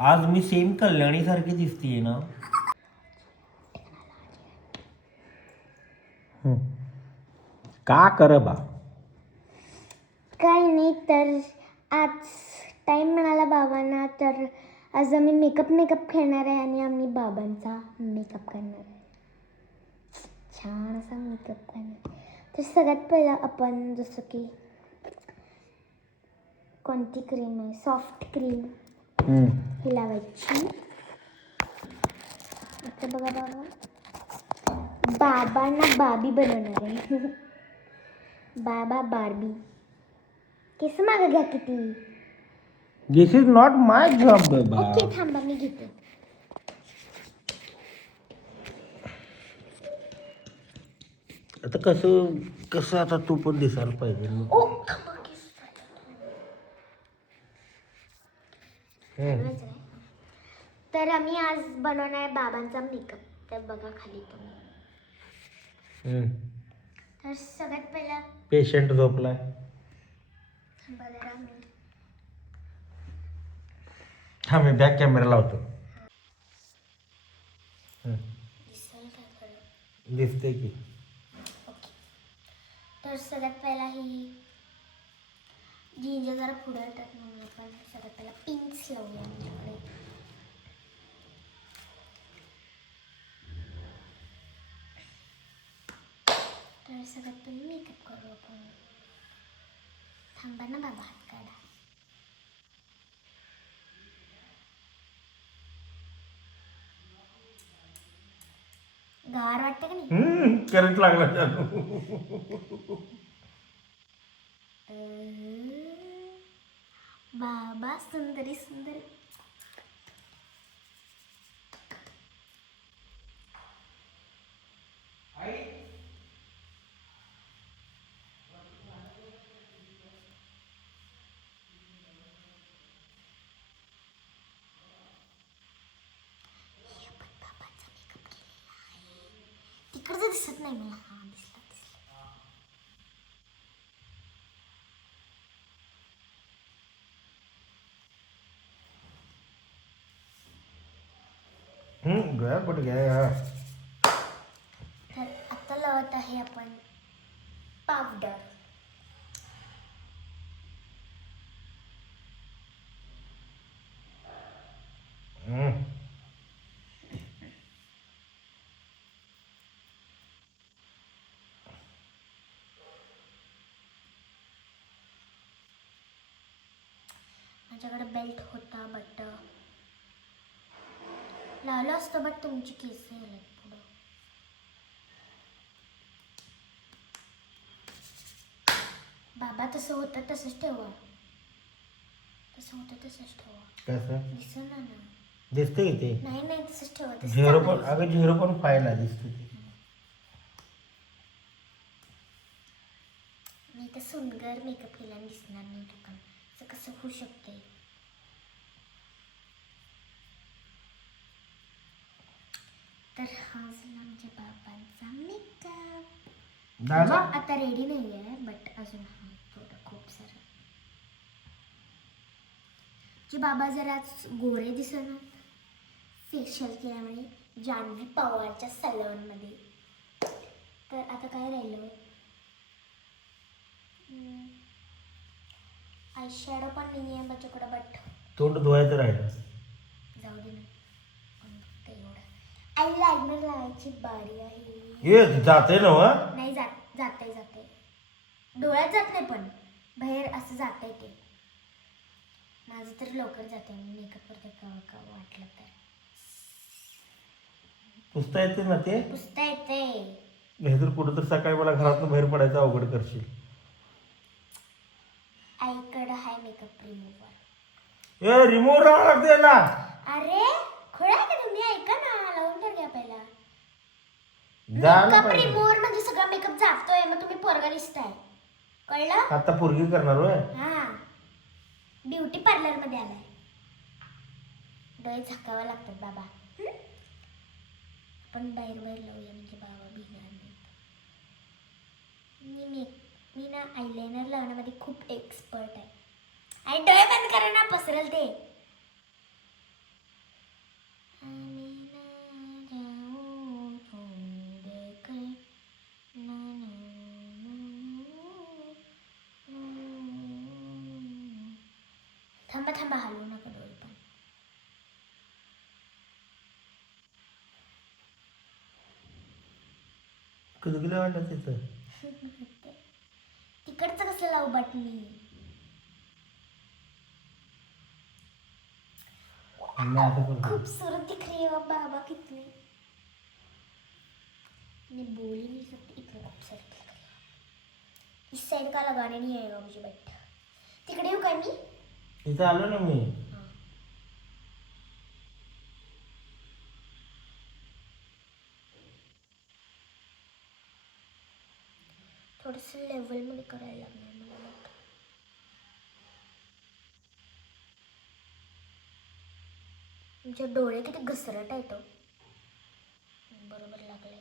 आज मी सेम कल्याणी सारखी दिसतीये ना. का कर बा? काही नाही तर आज टाईम मिळाला बाबांना तर आज आम्ही मेकअप मेकअप खेळणार आहे आणि आम्ही बाबांचा मेकअप करणार आहे. छान असा मेकअप करणार तर सगळ्यात पहिला आपण जसं की कोणती क्रीम आहे? सॉफ्ट क्रीम लावायची आता बघा बाबा बाबांना बाबी बनवणार आहे. बाबा बार्बी. केस मागं घ्या किती. This is not my job बेबा. ओके थांबा मी घेते. आता कसं कसं आता तू पण दिसायला पाहिजे ओ तर आम्ही आज बनवणार आहे बाबांचा मेकअप तर बघा खाली तुम्ही. हम्म. तर सगळ्यात पहिला पेशंट झोपलाय. मी. हा मी बॅक कॅमेरा लावतो हम्म. दिसेल दिसते की. तर सगळ्यात पहिला ही जिंजर जरा पुढे येतात म्हणून आपण सगळ्यात पहिला पिंक्स लावूया आमच्याकडे. तर सगळ्यात पहिले मेकअप करू आपण. थांबा ना बाबा हात काढा. गार वाटतं का नाही? करंट लागला. जाणू बाबा सुंदरी सुंदरी तिकडचं दिसत नाही मला हा दिसला दिसला हम्म गया कुठे गया तर आता लावत आहे आपण पावडर. माझ्याकडे बेल्ट होता बट लावलं असतं बट तुमची केस गेलेत पुढं बाबा तसं होतं तसंच ठेवा तसं होतं तसंच ठेवा कसं दिसं ना ना दिसते की ते? नाही नाही तसंच ठेवा तसंच झिरो पण. अगं झिरो पण फायला दिसते ते. मी तर सुंदर मेकअप केला दिसणार नाही दुकान असं कसं होऊ शकते तर हा झाला आमच्या बाबांचा मेकअप झाला आता रेडी नाही आहे बट अजून हा थोडं खूप सारं. जे बाबा जरा गोरे दिसणार फेशियल केल्यामुळे जान्हवी पवारच्या सलूनमध्ये. तर आता काय राहिलं? आय शॅडो पण नाही आहे माझ्याकडं बट तोंड धुवायचं राहिलं. जाऊ दे ना. आई लायनर लावायची बारी आहे. ये जाते ना व नाही जात जाते जाते. डोळ्यात जात नाही पण बाहेर असं जाते ते. माझं तर लवकर जाते मी मेकअप करते का का वाटलं तर. पुसता येते ना ते? पुसता येते. नाही तर कुठं तर सकाळी मला घरातून बाहेर पडायचं अवघड करशील. आईकडं हाय मेकअप रिमूव्हर ए रिमोट राहावं लागते ना अरे! खोळा का तुम्ही ऐका ना लावून तर घ्या पहिला जायला मेकअप पाहिजे रिमूव्हर म्हणजे सगळा मेकअप जातोय मग तुम्ही पोरगा दिसताय. कळलं? आता पोरगी करणार होय? हा. ब्युटी पार्लरमध्ये आलाय. डोळे झाकावं लागतात बाबा. हं? आपण बाहेर बाहेर लावूया म्हणजे बाबा भिणार नाही. मी मी मी ना आयलायनर लावण्यामध्ये खूप एक्सपर्ट आहे. आणि डोळे बंद करा ना पसरल ते थांबा थांबा हलवू नका डोळे पण कुजगुले वाटत तिथं? तिकडचं कसं लावू करतो खूबसूरत दिख रही है बाबा कितनी मैं बोल ही नहीं सकती इतनी खूबसूरत दिख रही है इस साइड का लगाने नहीं आएगा मुझे बट तिकडे येऊ का मी? इथं आलो ना मी. थोडंसं लेवलमध्ये करायला लागणार मला वाटतं. तुमचे डोळे किती घसरट आहेत हो. बरोबर लागले.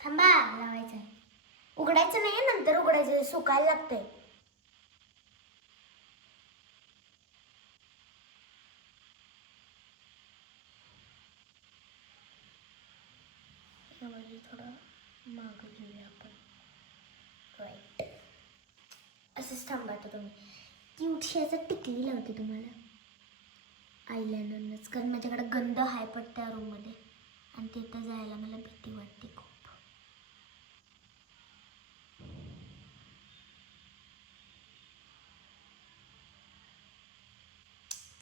थांबा लावायचं आहे उघडायचं नाही नंतर उघडायचं सुकायला लागतंय यामध्ये थोडं मागं घेऊया आपण राईट असंच थांबा तुम्ही क्यूटशी असं टिकली लावते तुम्हाला. आईल्यानंच कारण माझ्याकडे गंध हाय पडते त्या रूममध्ये आणि तिथं जायला मला भीती वाटते खूप.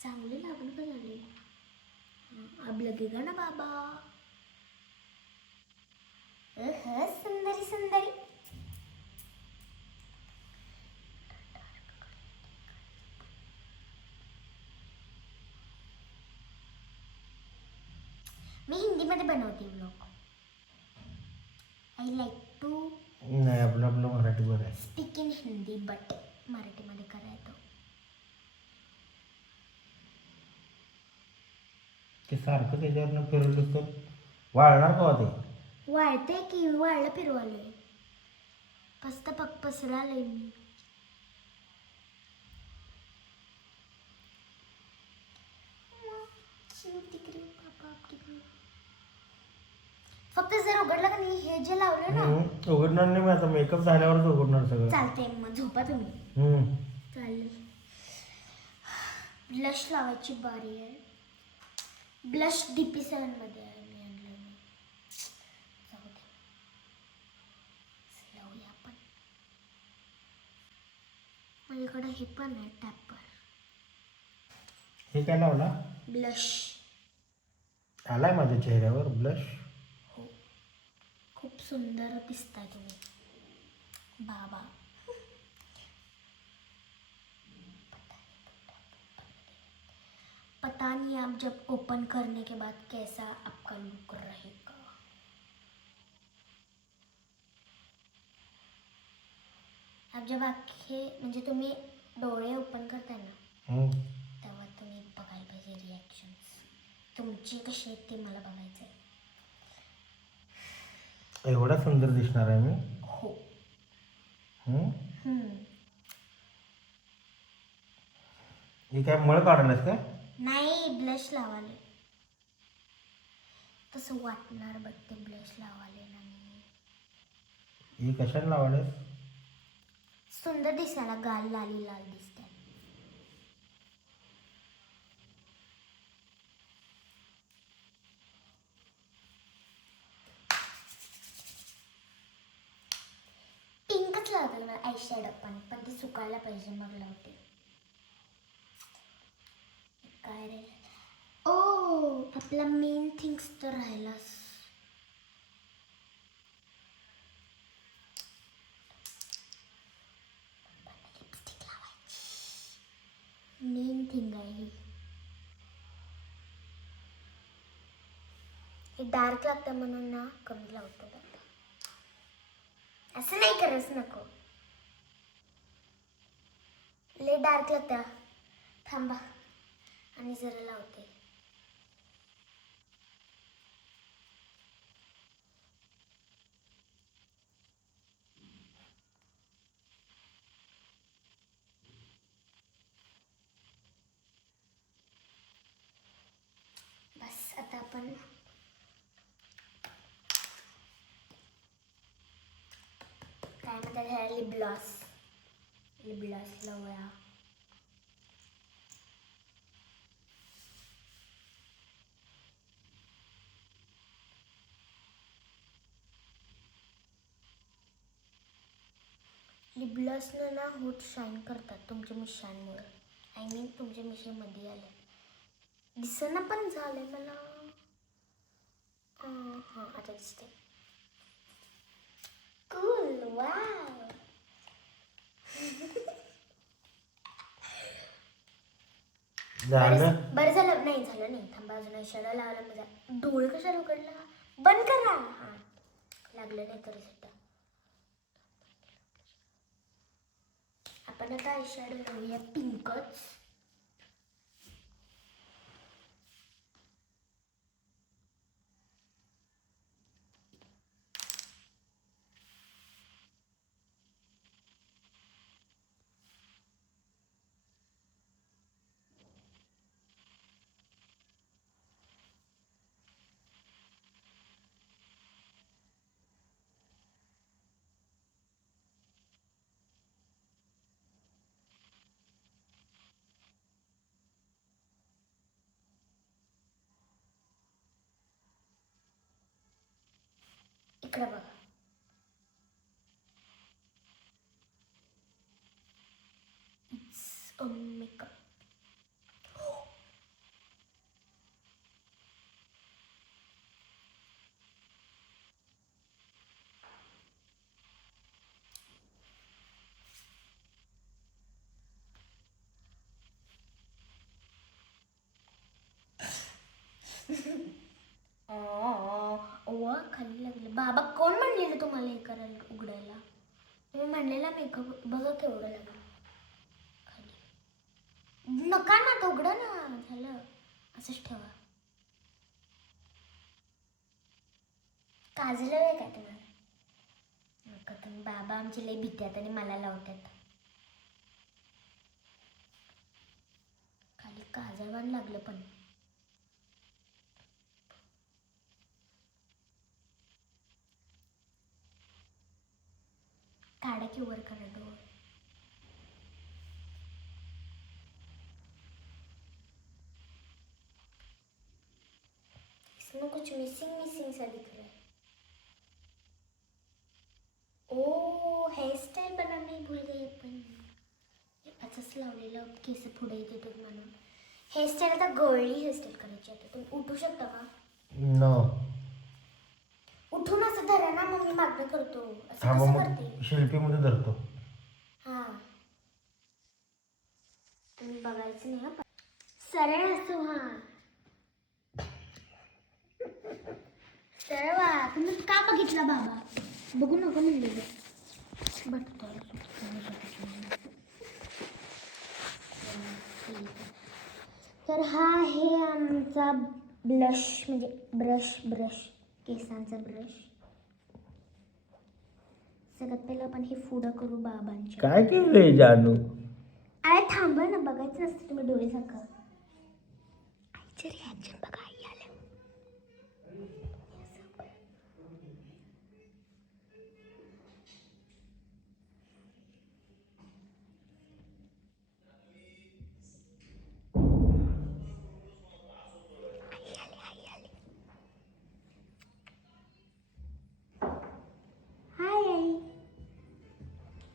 चांगले लागून का झाले. हं, अब लगेगा ना बाबा. सुंदरी सुंदरी मी हिंदीमध्ये बनवते ब्लॉग आय लाईक टू नाही आपलं आपलं मराठी बरं आहे. स्पीक इन हिंदी बट मराठीमध्ये करायचं. ते सारखं त्याच्यावरनं फिरवलं तर वाळणार का ते? वाळते की वाळलं फिरवालोय पस्त पक पसरालोय मी. फक्त जर उघडलं का नाही हे जे लावलं ना. हम्म. उघडणार नाही मी आता मेकअप झाल्यावरच उघडणार सगळं. चालतंय मग झोपा तुम्ही. हम्म. चालेल. ब्लश लावायची बारी आहे. ब्लश डी पी सेवनमध्ये आहे मी आणलं मी. जाऊ दे. लावूया आपण. माझ्याकडे हे पण आहे टॅपर. हे काय लावला? ब्लश. आलाय माझ्या चेहऱ्यावर ब्लश. खूप सुंदर दिसताय तुम्ही बाबा. पता नहीं आप जब ओपन करने के बाद कैसा आपका लुक रहेगा. आप जब आखे म्हणजे तुम्ही डोळे ओपन करताय ना. तेव्हा तुम्ही बघायला पाहिजे रिॲक्शन्स तुमची कशी आहेत ते मला बघायचं आहे एवढा सुंदर दिसणार आहे मी. हो. हम्म. हम्म. हे काय मळ काढलास काय? नाही ब्लश लावाले. तसं वाटणार बघ ते ब्लश लावाले ना मी. हे कशाने लावले सुंदर दिसायला गाल लाली लाल दिसते पिंकच लावते मला पण ती सुकायला पाहिजे मग लावते. काय रे? ओ आपला मेन थिंग्स तर राहिलास. मेन थिंग आहे ही. हे डार्क लागतं म्हणून ना कमी लावतो असं नाही करत नको. लय डार्क लागतं थांबा. आणि जरा लावते. बस आता आपण काय म्हणतात लिप ब्लॉस लिप ग्लॉस लावूया ना होट शाईन करतात तुमच्या मिशांमुळे आय मीन तुमच्या मिशामध्ये आले. दिसना पण झालंय मला. हां आता दिसते कूल वाव झालं? बरं झालं. नाही झालं नाही. थांबा अजून इशारा लावला माझा. डोळे कशाला उघडला? बंद करा. हां. लागलं नाही तरी सुद्धा. आपण आता इशारा लावूया पिंकच. इकडे बघा इट्स अ मेकअप वा खाली लागलं. बाबा कोण म्हणलेलं तुम्हाला हे करायला उघडायला? तुम्ही म्हणलेला मेकअप बघा केवढं लागलं. खाली. नका ना तो उघडा ना झालं. असंच ठेवा. काजलं आहे का तुम्हाला नका तुम्ही. बाबा आमचे लई भीत्यात आणि मला लावतात. खाली काजळवान लागलं पण. की वर करा डोळ इसमें कुछ मिसिंग मिसिंग सा दिख रहा है। ओ हेयर स्टाईल बनाना भूल गई आपण असंच लावलेलं केस पुढे येत म्हणून हेअरस्टाईल आता गळली हेअरस्टाईल करायची आता तुम्ही उठू शकता का नो मी मागणं करतो. असं कसं मग करते? शिल्पीमध्ये धरतो. हा. तुम्ही बघायचं नाही हा सरळ असतो हा. सरळ वा. तुम्ही का बघितला बाबा? बघू नको म्हणलेलं बट तर हा आहे आमचा ब्लश म्हणजे ब्रश ब्रश केसांचा ब्रश. सगळ्यात पहिलं आपण हे पुढं करू बाबांच्या. काय केलंय जानू? अरे थांबा ना बघायचं नसतं तुम्ही डोळे झाका आईचे रिॲक्शन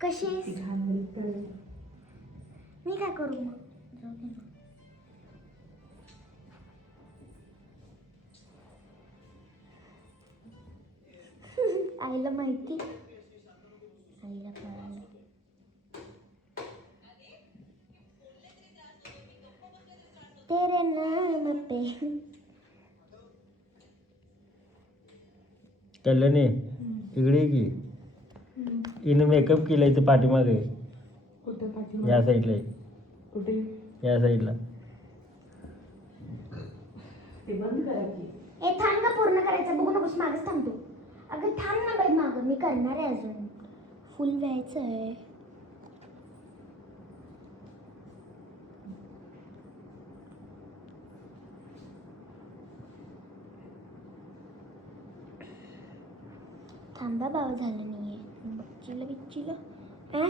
कशी आहेस? मी काय करू मग? जाऊ दे ना. आईला माहिती? आईला कळालं. तेरे नाम पे. कल्याणी इकडे ये की. हिनं मेकअप केलाय इथं पाठीमागे. कुठं या साईडला. कुठे? या साईडला ते बंद करा की. ए थांब का पूर्ण करायचं. बघू नकोस मागच थांबतो. अगं थांब ना बाई मागं. मी करणार आहे अजून. फुल व्यायचं आहे. थांबा बाबा झालं नाहीये बघ. बिच्चीला बिच्चीला अं?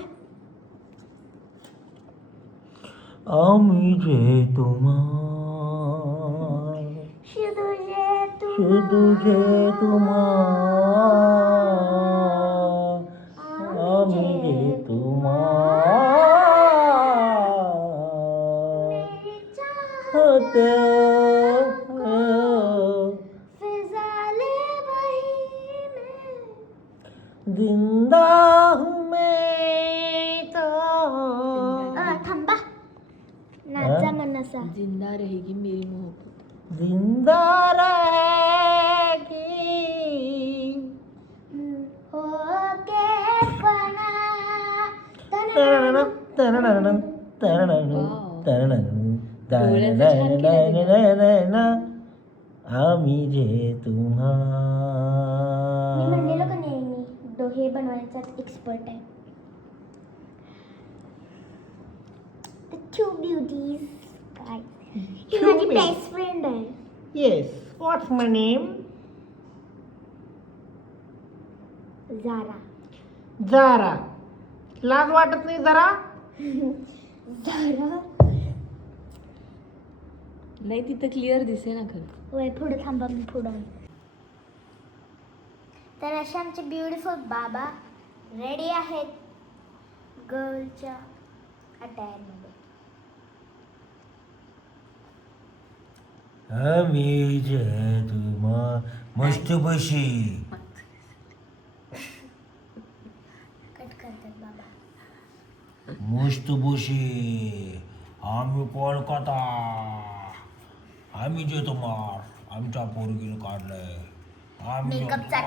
आम्ही जे तुम्हा तुझे तू तुझे तुम्हा आम्ही जे तुम्हा मेरी जिंदा रहेगी मेरी मोहब्बत। जिंदा रहेगी। हो आम्ही जे तुम्हा मी म्हणलेलो का नाही मी डो हे बनवण्याचा एक्सपर्ट आहे ब्युटीज काय ही माझी बेस्ट फ्रेंड आहे. येस व्हॉट्स माय नेम जारा जारा लाज वाटत नाही जरा? जारा नाही तिथं क्लिअर दिसे ना खरं. वय पुढे थांबा मी पुढं तर असे आमचे ब्युटिफुल बाबा रेडी आहेत गर्लच्या अटायरमध्ये आम्ही जे तुम्हा मस्त बशी कट करतात बाबा. मस्त बशी आम्ही कोलकाता. आम्ही जे तुम्हार आमच्या पोरगीला काढलंय. आम्ही मेकअपचा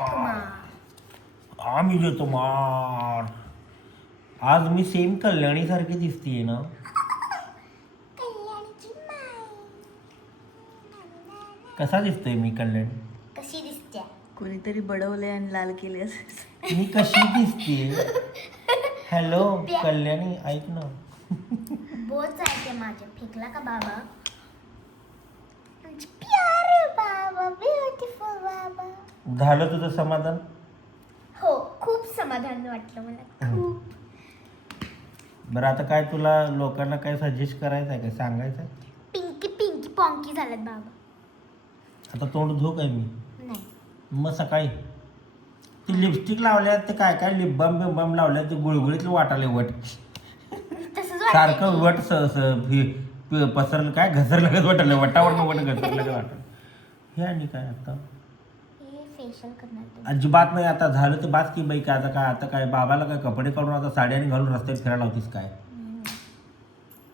आम्ही जे तुम्हार आज मी सेम कल्याणी सारखी दिसतीये ना कल्याणची माय कसा दिसतोय मी कल्याणी? कशी दिसते कोणीतरी बडवले आणि लाल केले मी कशी दिसते हॅलो कल्याणी ऐक ना. बोच आहे ते माझे. फेकला का बाबा? आमचे प्यारे बाबा ब्युटिफुल बाबा. झालं तुझं समाधान? हो खूप समाधान वाटलं मला. खूप बरं आता काय तुला लोकांना काय सजेस्ट करायचं आहे काय सांगायचं आहे पिंकी पिंकी पॉंकी झाल्यात बाबा. आता तोंड धू काय मी? नाही. मग सकाळी? ती लिपस्टिक लावल्या ते काय काय लिप बाम बिप बाम लावल्या ते गुळगुळीतलं वाटाले वट. तसंच सारखं वट स स- फि- पि- पसरलं काय? घसरलं वाटलं वटावर वट घसरलं का वाटलं हे आणि काय आता? हे फेशियल करणार तुम्ही. अजिबात नाही. आता झालं ते बात की बाई काय आता काय आता काय बाबाला काय कपडे काढून आता साड्याने घालून रस्त्यात फिरायला होतीस काय.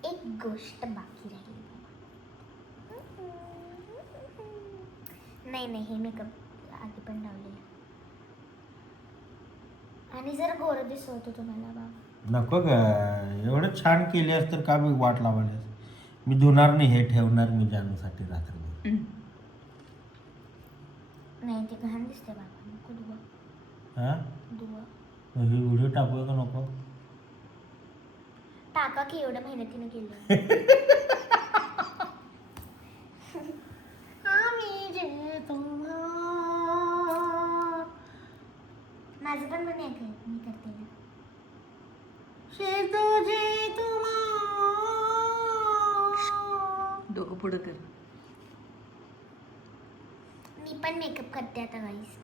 एक गोष्ट बाकी राहिली नाही नाही हे मेकअप आधी पण लावलेलं आणि जरा गोरं दिसत होतं तुम्हाला बाबा नको ग एवढं छान केली तर का मी वाट लावायला मी धुणार नाही हे ठेवणार मी जानूसाठी रात्री नाही ते घाण दिसते बाबा नको दुवा हा? दुवा हे व्हिडिओ टाकूया का नको? टाका की एवढ्या मेहनतीने केलं आम्ही जे तुम्हा- माझं पण म्हणे ऐक मी करते. ना डोकं पुढं कर. मी पण मेकअप करते आता गाईस